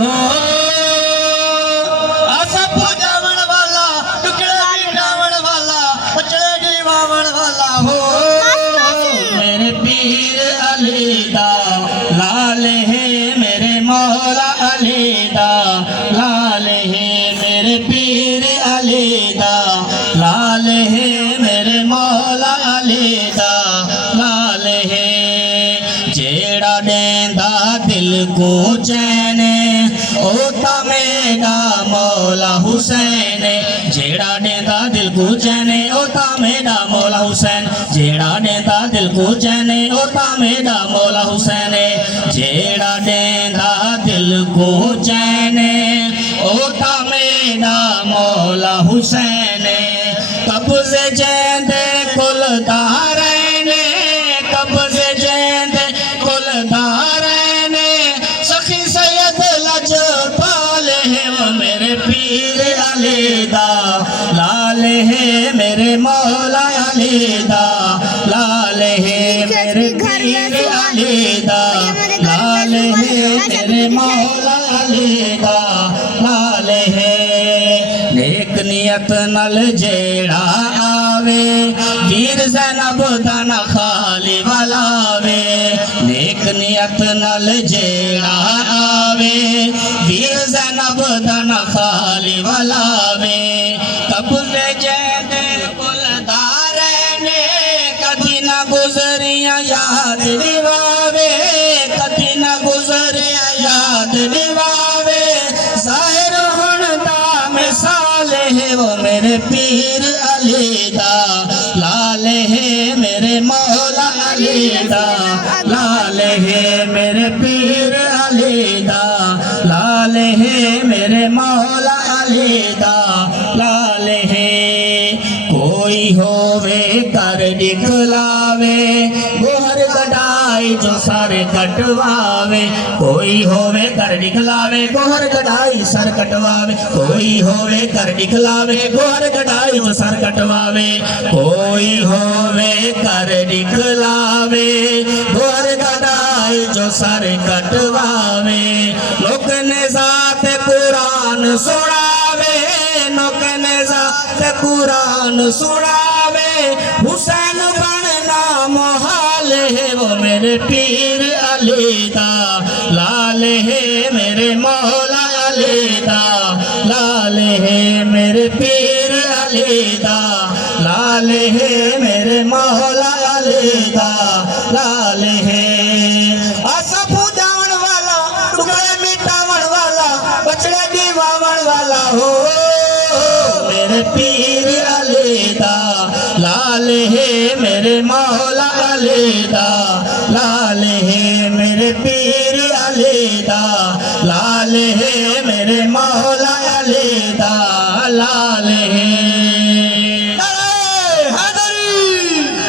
हो आसा पूजावन वाला टुकड़े मिटावन वाला पचड़े जीवावन वाला हो मेरे पीर अली दा लाल है मेरे मौला अली दा लाल है मेरे पीर अली दा लाल है मेरे मौला अली दा लाल है जेड़ा देंदा दिल को चैन ओ ता मेरा मौला हुसैन जेड़ा देंदा दिल को चैन ओ ता मेरा मौला हुसैन जेड़ा देंदा दिल को चैन ओ ता मेरा मौला हुसैन जेड़ा देंदा दिल को चैन ओ ता मेरा मौला हुसैन कब्ज़े जेंदे कुलदारैन कब्ज़े जेंदे कुलदारैन सखी सैयद लजपाल है वो मेरे पीर अली दा लाल है मेरे मौला अली दा लाल है मेरे पीर अली दा लाल है मेरे मौला अली दा लाल है नेक नियत नल जेड़ा आवे वीर ज़ैनब दा ना खाली वलावे नेक नियत नल जेड़ा आवे वीर ज़ैनब दा ना खाली वलावे कब्ज़े जेंदे कुलदारैन कदी ना गुज़रिया याद दिवावे कदी ना गुज़रिया याद दिवावे ज़ाहिर हुण दा मिसाल है वो मेरे पीर अली दा लाल है मेरे मौला अली दा लाल है मेरे पीर अली दा लाल है मेरे मौला अली दा लाल है कोई होवे कर दिखलावे गोहर गडाई जो सर कटवावे कोई होवे कर दिखलावे गोहर गडाई सर कटवावे कोई होवे कर दिखलावे गोहर गडाई जो सर कटवावे कोई होवे कर दिखलावे गोहर गडाई जो सर कटवावे लोक ने जात कुरान सुनावे लोक ने जात कुरान सुनावे हुसैन बनना मोहाल है वो मेरे पीर अली दा लाल है मेरे मौला अली दा लाल है मेरे पीर अली दा लाल है मेरे मौला अली दा लाल है आसा पूजावन वाला टुकड़े मिटावन वाला बछड़े दीवावन वाला हो मेरे पीर अली दा लाल है मेरे मौला अली दा लाल है मेरे पीर अली दा लाल है मेरे मौला अली दा लाल है।